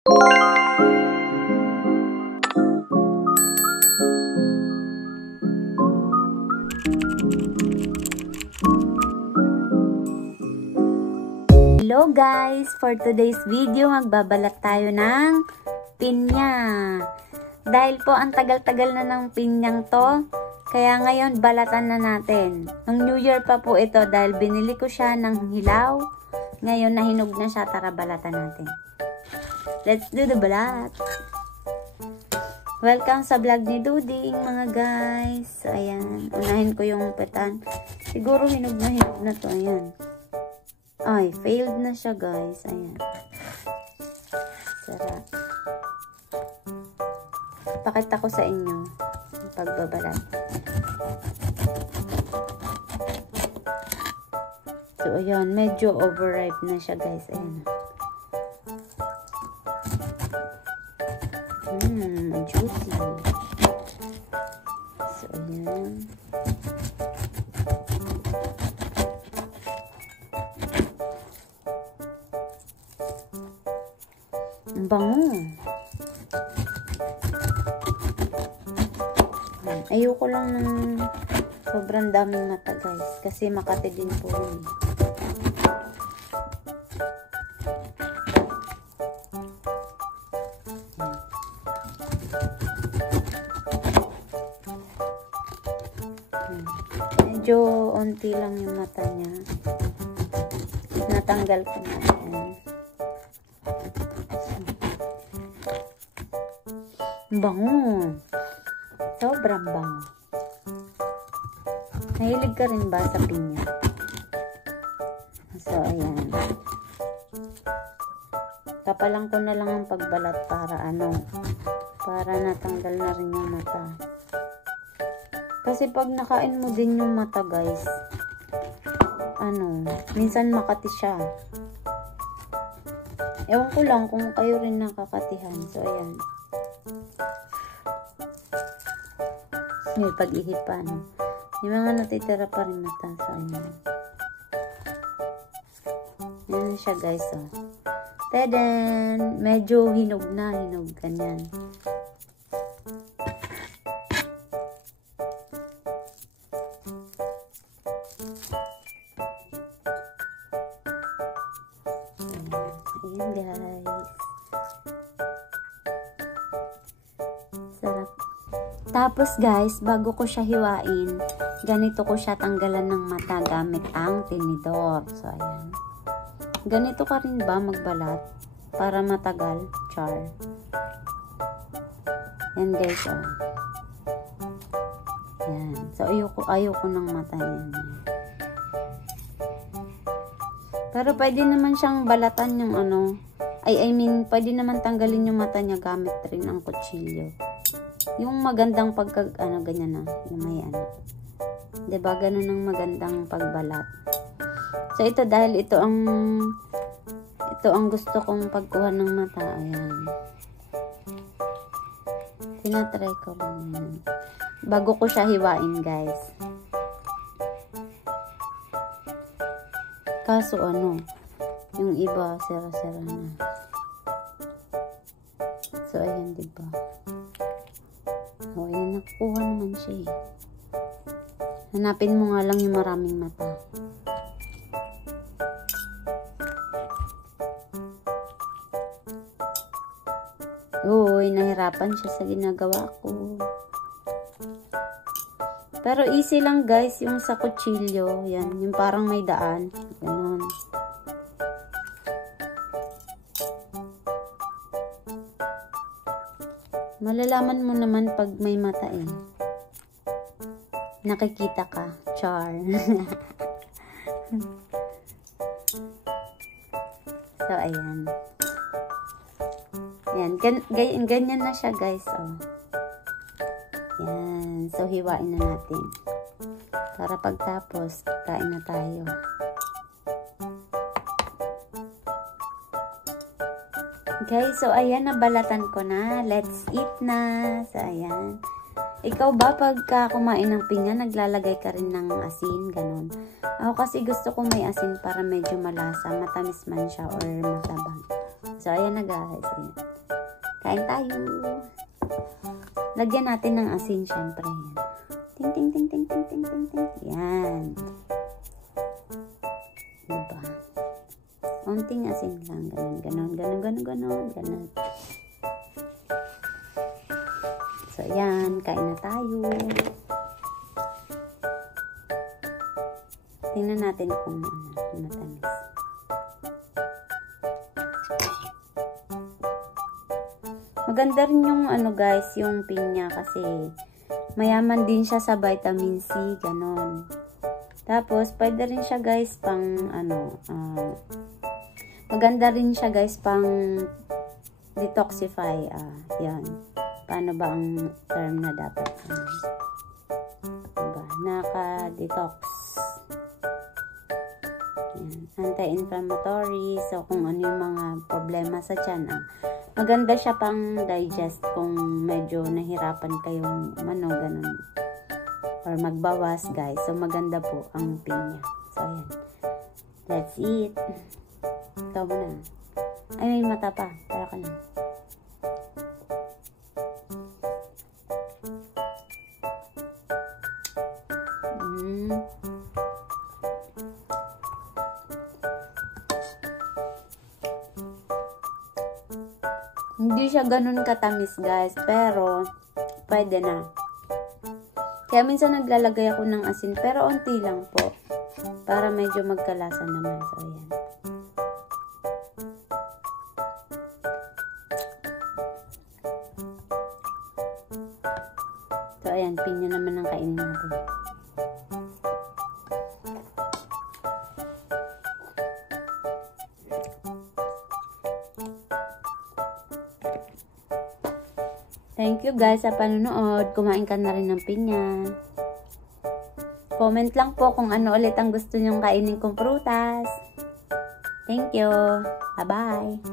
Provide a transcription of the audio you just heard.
Hello guys! For today's video, magbabalat tayo ng pinya. Dahil po ang tagal-tagal na ng pinyang to, kaya ngayon balatan na natin. Nung New Year pa po ito dahil binili ko siya ng hilaw. Ngayon nahinog na siya, tara balatan natin. Let's do the balat! Welcome sa vlog ni Duding mga guys. Ayan, unahin ko yung petan. Siguro hinog na to, ayan. Ay, failed na siya guys. Ayan. Sarap. Pakita ko sa inyo yung pagbabalat. So, ayan. Medyo overripe na siya guys. Ayan. Juicy. So, ayan. Ang bango. Ayoko lang ng sobrang daming mata guys. Kasi Makati din po yun. Medyo onti lang yung mata niya. Natanggal ko na. Bango. Sobrang bango. Nahilig ka rin ba sa pinya? So, ayan. Kapalang ko na lang ang pagbalat para para natanggal na rin yung mata. Kasi pag nakain mo din yung mata guys, minsan makati siya. Ewan ko lang kung kayo rin nakakatihan. So, ayan. May pag-ihipan. Yung mga natitira pa rin mata. So, ayan. Yan siya guys. Oh. Teden! Medyo hinog na. Hinog. Ganyan. Ayan guys. Sarap. Tapos guys, bago ko siya hiwain, ganito ko siya tanggalan ng mata gamit ang tinidor. So, ayan. Ganito ka rin ba magbalat? Para matagal? Char. Yan guys, oh. Yan. So, ayoko ng mata yan. Pero pwede naman siyang balatan yung I mean, pwede naman tanggalin yung mata niya gamit rin ang kutsilyo. Yung magandang ganyan na. Yung may diba, ganun ang magandang pagbalat. So, ito dahil ito ang gusto kong pagkuha ng mata. Ayan. Tinatry ko lang yan. Bago ko siya hiwain, guys. Kaso, yung iba, sira-sira na. So, ayan, diba? O, ayan, nakukuha naman siya eh. Hanapin mo nga lang yung maraming mata. Uy, nahirapan siya sa ginagawa ko. Pero easy lang guys, yung sa kutsilyo. Yan, yung parang may daan. Ganun. Malalaman mo naman pag may mata eh. Nakikita ka. Char. So, ayan. Ayan. Ganyan na siya guys. Oh. Ayan. So, hiwain na natin. Para pagtapos, kain na tayo. Guys, so ayan, nabalatan ko na. Let's eat na. So, ayan. Ikaw ba pagka kumain ng pinya, naglalagay ka rin ng asin, ganun? Ako kasi gusto ko may asin para medyo malasa, matamis man siya or matabang. So, ayan na guys. Ayan. Kain tayo. Lagyan natin ng asin, syempre. Ting, ting, ting, ting, ting, ting, ting, ting. Yan. Diba? Unting asin lang. Ganon, ganon, ganon, ganon, ganon. So, ayan. Kain na tayo. Tingnan natin kung matamis. Maganda rin yung guys, yung pinya kasi mayaman din siya sa vitamin C, ganon. Tapos, pwede rin siya guys pang maganda rin siya guys pang detoxify. Yan. Paano ba ang term na dapat? Diba? Naka-detox. Anti-inflammatory. So, kung ano yung mga problema sa tiyan, maganda siya pang digest kung medyo nahirapan kayong ganun. Or magbawas, guys. So, maganda po ang pinya. So, ayan. Let's eat. Ikaw muna. Ay, may mata pa. Para ka lang. Hindi siya ganun katamis guys, pero pwede na. Kaya minsan naglalagay ako ng asin, pero onti lang po. Para medyo magkalasa naman. So, ayan. So, ayan. Pinya naman ang kainin natin. Thank you guys sa panonood. Kumain ka na rin ng pinya. Comment lang po kung ano ulit ang gusto nyong kainin kong prutas. Thank you. Bye-bye.